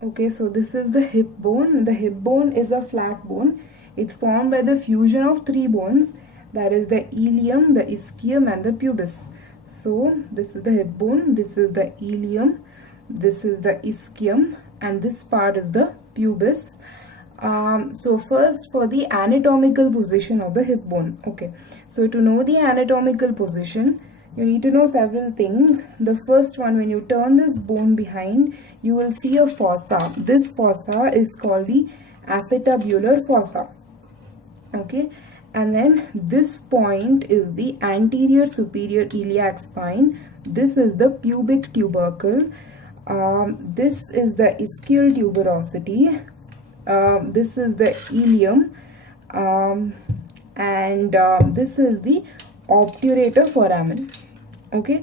Okay, so this is the hip bone. The hip bone is a flat bone. It's formed by the fusion of three bones, that is the ilium, the ischium and the pubis. So this is the hip bone, this is the ilium, this is the ischium and this part is the pubis. So first, for the anatomical position of the hip bone. Okay, so to know the anatomical position, you need to know several things. The first one, when you turn this bone behind, you will see a fossa. This fossa is called the acetabular fossa. Okay, and then this point is the anterior superior iliac spine. This is the pubic tubercle. This is the ischial tuberosity. This is the ilium, and this is the obturator foramen. Okay,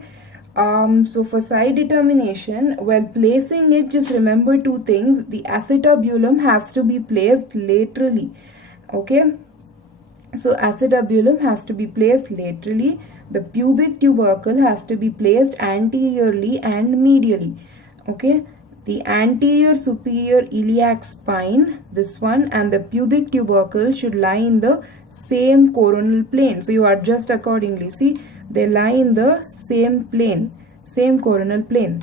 so for side determination, while placing it, just remember two things. The acetabulum has to be placed laterally. Okay, so acetabulum has to be placed laterally. The pubic tubercle has to be placed anteriorly and medially. Okay, the anterior superior iliac spine, this one, and the pubic tubercle should lie in the same coronal plane. So you adjust accordingly. See, they lie in the same plane, same coronal plane.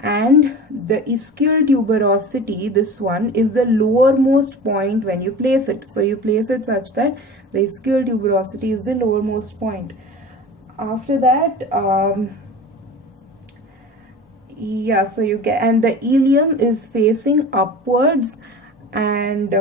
And the ischial tuberosity, this one, is the lowermost point when you place it. So you place it such that the ischial tuberosity is the lowermost point. After that, yeah, so you get, and the ilium is facing upwards, and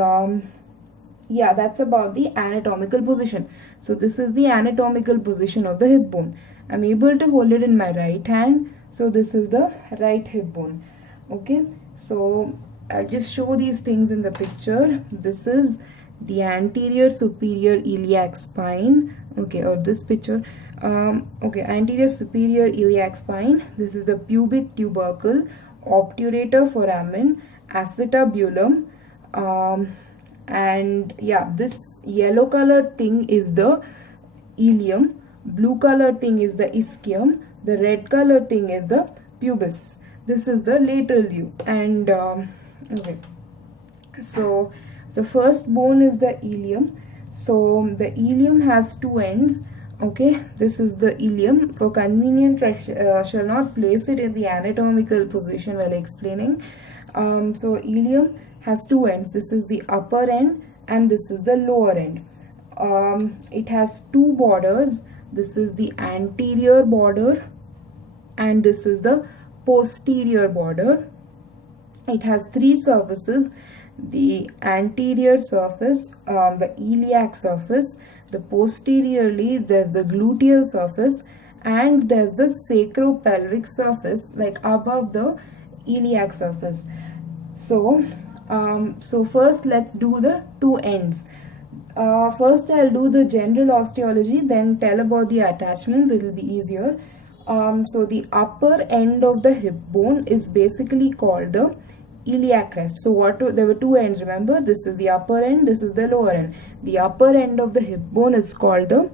yeah, that's about the anatomical position. So this is the anatomical position of the hip bone. I'm able to hold it in my right hand, so this is the right hip bone. Okay, so I'll just show these things in the picture. This is the anterior superior iliac spine. Okay, or this picture. Okay, anterior superior iliac spine. This is the pubic tubercle, obturator foramen, acetabulum, and yeah, this yellow colored thing is the ilium, blue colored thing is the ischium, the red colored thing is the pubis. This is the lateral view. And okay, so the first bone is the ilium. So the ilium has two ends. Okay, this is the ilium. For convenience, I shall not place it in the anatomical position while explaining. So ilium has two ends. This is the upper end and this is the lower end. It has two borders. This is the anterior border and this is the posterior border. It has three surfaces: the anterior surface, the iliac surface, the posteriorly there's the gluteal surface, and there's the sacropelvic surface, like above the iliac surface. So first let's do the two ends. First I'll do the general osteology, then tell about the attachments. It will be easier. So the upper end of the hip bone is basically called the iliac crest. So there were two ends, remember? This is the upper end, this is the lower end. The upper end of the hip bone is called the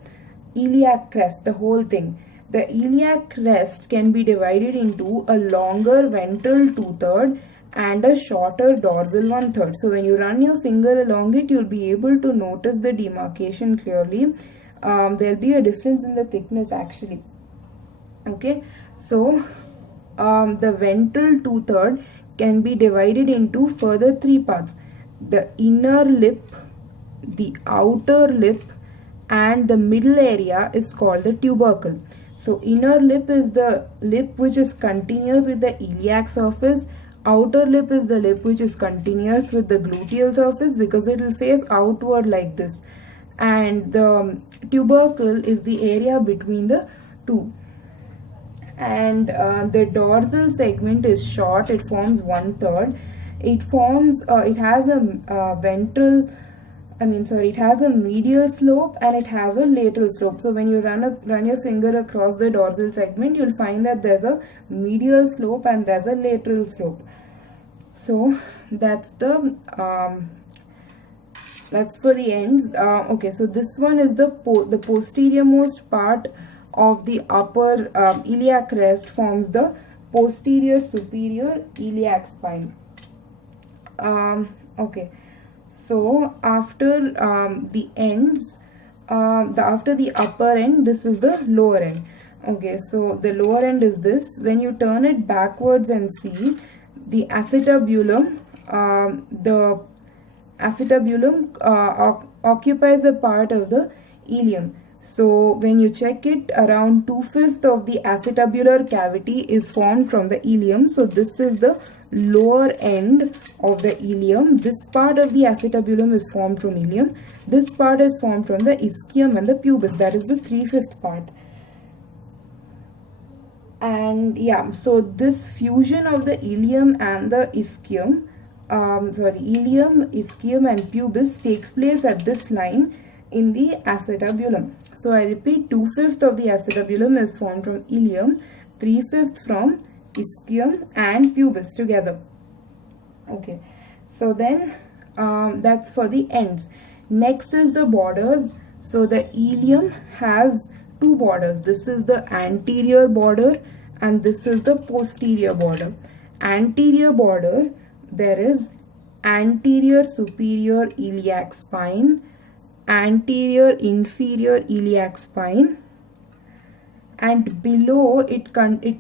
iliac crest, the whole thing. The iliac crest can be divided into a longer ventral 2/3 and a shorter dorsal 1/3. So when you run your finger along it, you'll be able to notice the demarcation clearly. There'll be a difference in the thickness actually. Okay, so the ventral 2/3 can be divided into further three parts: the inner lip, the outer lip, and the middle area is called the tubercle. So inner lip is the lip which is continuous with the iliac surface. Outer lip is the lip which is continuous with the gluteal surface because it will face outward like this. And the tubercle is the area between the two. And the dorsal segment is short. It forms 1/3. It has a it has a medial slope and it has a lateral slope. So when you run your finger across the dorsal segment, you'll find that there's a medial slope and there's a lateral slope. So that's for the ends. Okay, so this one is the posterior most part of the upper iliac crest, forms the posterior superior iliac spine. Okay, so after the ends, after the upper end, this is the lower end. Okay, so the lower end is this. When you turn it backwards and see, the acetabulum, the acetabulum occupies a part of the ileum. So when you check it, around 2/5 of the acetabular cavity is formed from the ileum. So this is the lower end of the ileum. This part of the acetabulum is formed from ileum. This part is formed from the ischium and the pubis. That is the 3/5 part. And yeah, so this fusion of the ileum and the ischium, ileum, ischium and pubis takes place at this line in the acetabulum. So I repeat, 2/5 of the acetabulum is formed from ileum, 3/5 from ischium and pubis together. Okay, so then that's for the ends. Next is the borders. So the ileum has two borders. This is the anterior border and this is the posterior border. Anterior border, there is anterior superior iliac spine, anterior inferior iliac spine, and below it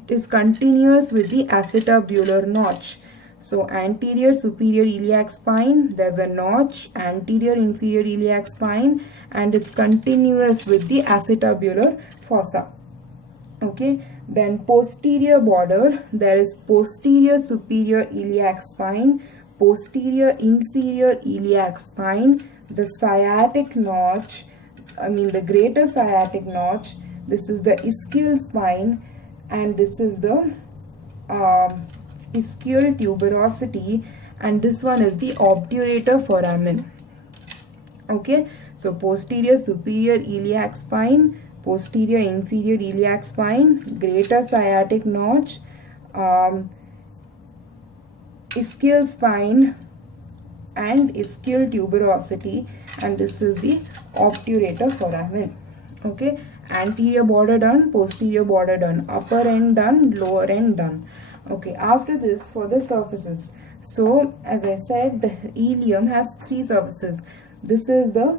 is continuous with the acetabular notch. So anterior superior iliac spine, there's a notch, anterior inferior iliac spine, and it's continuous with the acetabular fossa. Okay, then posterior border, there is posterior superior iliac spine, posterior inferior iliac spine, the sciatic notch, the greater sciatic notch, this is the ischial spine, and this is the ischial tuberosity, and this one is the obturator foramen. Okay, so posterior superior iliac spine, posterior inferior iliac spine, greater sciatic notch, ischial spine and ischial tuberosity, and this is the obturator foramen. Okay, anterior border done, posterior border done, upper end done, lower end done. Okay, after this, for the surfaces, so as I said, the ileum has three surfaces. This is the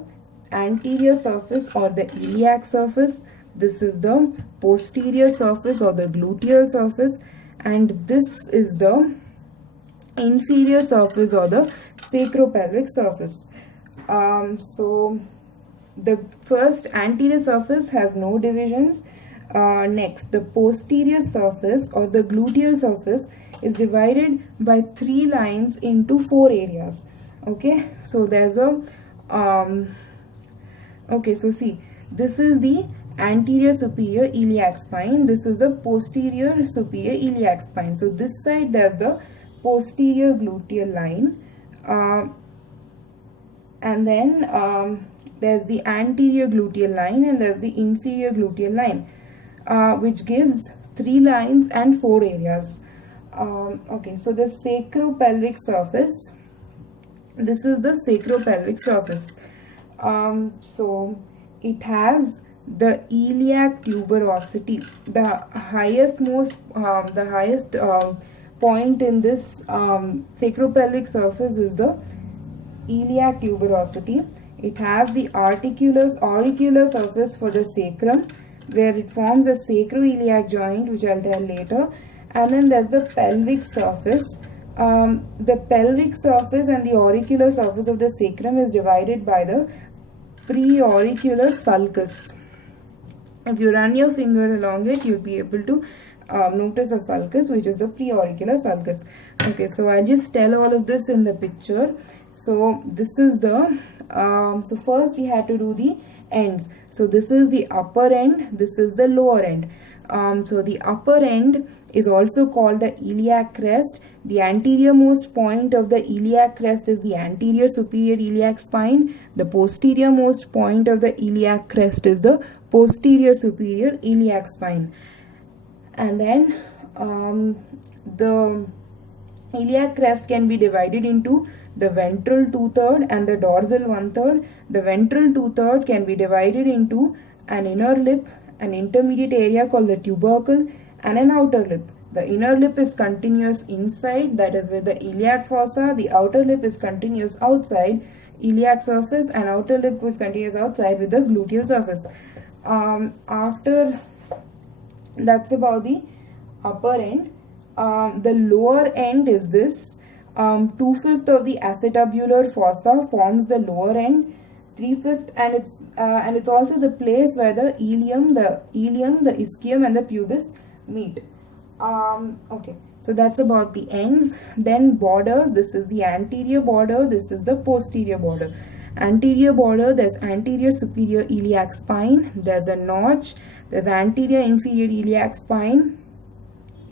anterior surface or the iliac surface, this is the posterior surface or the gluteal surface, and this is the inferior surface or the sacropelvic surface. So the first anterior surface has no divisions. Next, the posterior surface or the gluteal surface is divided by 3 lines into 4 areas. Okay, so there's a okay, so see, this is the anterior superior iliac spine, this is the posterior superior iliac spine. So this side there's the posterior gluteal line, and then there's the anterior gluteal line and there's the inferior gluteal line, which gives 3 lines and 4 areas. Okay, so the sacropelvic surface, this is the sacropelvic surface. So it has the iliac tuberosity, the highest point in this sacropelvic surface is the iliac tuberosity. It has the auricular surface for the sacrum, where it forms a sacroiliac joint, which I'll tell later. And then there's the pelvic surface. The pelvic surface and the auricular surface of the sacrum is divided by the preauricular sulcus. If you run your finger along it, you'll be able to notice a sulcus, which is the preauricular sulcus. Okay, so I'll just tell all of this in the picture. So this is the so first we had to do the ends. So this is the upper end, this is the lower end. So the upper end is also called the iliac crest. The anterior most point of the iliac crest is the anterior superior iliac spine. The posterior most point of the iliac crest is the posterior superior iliac spine. And then the iliac crest can be divided into the ventral 2/3 and the dorsal 1/3. The ventral 2/3 can be divided into an inner lip, an intermediate area called the tubercle, and an outer lip. The inner lip is continuous inside, that is with the iliac fossa. The outer lip is continuous outside, iliac surface, and outer lip is continuous outside with the gluteal surface. After that's about the upper end. The lower end is this. 2/5 of the acetabular fossa forms the lower end. 3/5, and it's also the place where the ilium, the ischium, and the pubis meet. Okay, so that's about the ends. Then borders. This is the anterior border. This is the posterior border. Anterior border, there's anterior superior iliac spine. There's a notch. There's anterior inferior iliac spine,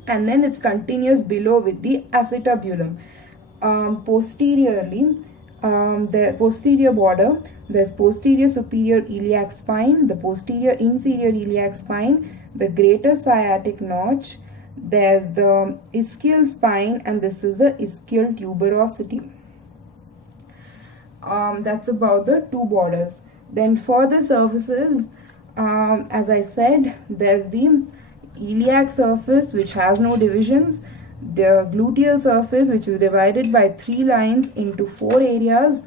and then it's continuous below with the acetabulum. Posteriorly, the posterior border, there's posterior superior iliac spine, the posterior inferior iliac spine, the greater sciatic notch, there's the ischial spine, and this is the ischial tuberosity. That's about the two borders. Then for the surfaces, as I said, there's the iliac surface, which has no divisions, the gluteal surface, which is divided by 3 lines into 4 areas,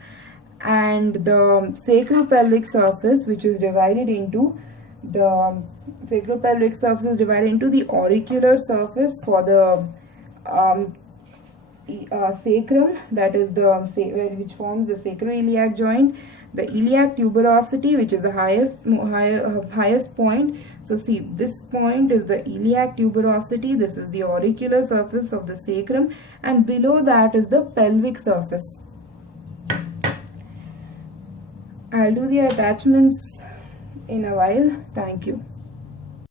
and the sacropelvic surface, which is divided into the auricular surface for the sacrum, that is which forms the sacroiliac joint, the iliac tuberosity, which is the highest point. So see, this point is the iliac tuberosity, this is the auricular surface of the sacrum, and below that is the pelvic surface. I'll do the attachments in a while. Thank you.